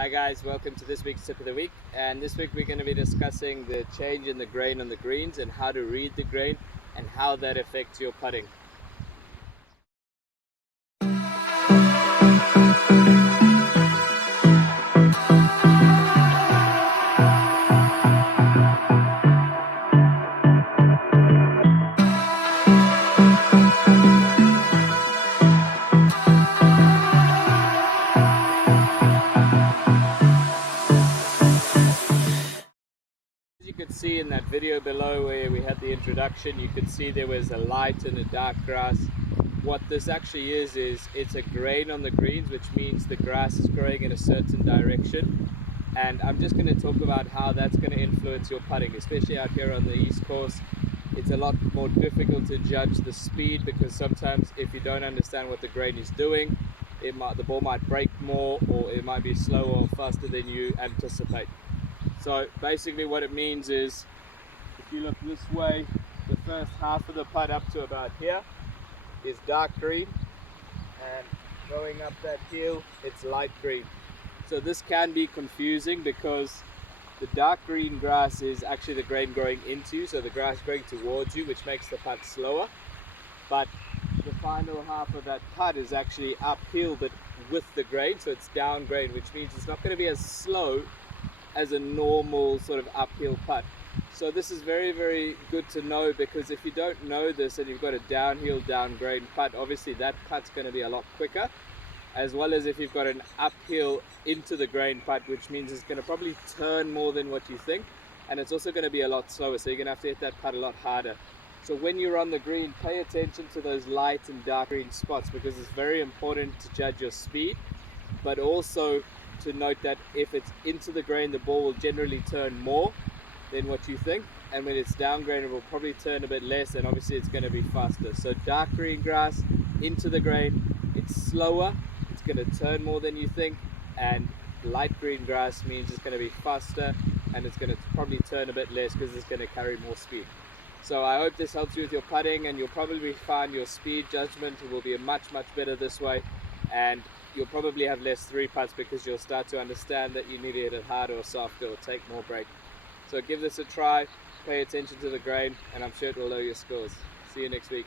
Hi guys, welcome to this week's Tip of the Week, and this week we're going to be discussing the change in the grain on the greens and how to read the grain and how that affects your putting. As you could see in that video below where we had the introduction, you could see there was a light and a dark grass. What this actually is it's a grain on the greens, which means the grass is growing in a certain direction. And I'm just going to talk about how that's going to influence your putting, especially out here on the East Coast. It's a lot more difficult to judge the speed because sometimes if you don't understand what the grain is doing, the ball might break more, or it might be slower or faster than you anticipate. So basically what it means is, if you look this way, the first half of the putt up to about here is dark green, and going up that hill it's light green. So this can be confusing because the dark green grass is actually the grain growing into you, so the grass growing towards you, which makes the putt slower. But the final half of that putt is actually uphill but with the grain, so it's down grain, which means it's not going to be as slow as a normal sort of uphill putt. So this is very, very good to know, because if you don't know this and you've got a downhill, down grain putt, obviously that putt's going to be a lot quicker, as well as if you've got an uphill into the grain putt, which means it's going to probably turn more than what you think, and it's also going to be a lot slower, so you're going to have to hit that putt a lot harder. So when you're on the green, pay attention to those light and dark green spots, because it's very important to judge your speed, but also to note that if it's into the grain, the ball will generally turn more than what you think, and when it's down grain it will probably turn a bit less, and obviously it's going to be faster. So dark green grass into the grain, it's slower, it's going to turn more than you think, and light green grass means it's going to be faster and it's going to probably turn a bit less because it's going to carry more speed. So I hope this helps you with your putting, and you'll probably find your speed judgment will be much better this way, and you'll probably have less three putts because you'll start to understand that you need to hit it harder or softer or take more break. So give this a try, pay attention to the grain, and I'm sure it will lower your scores. See you next week.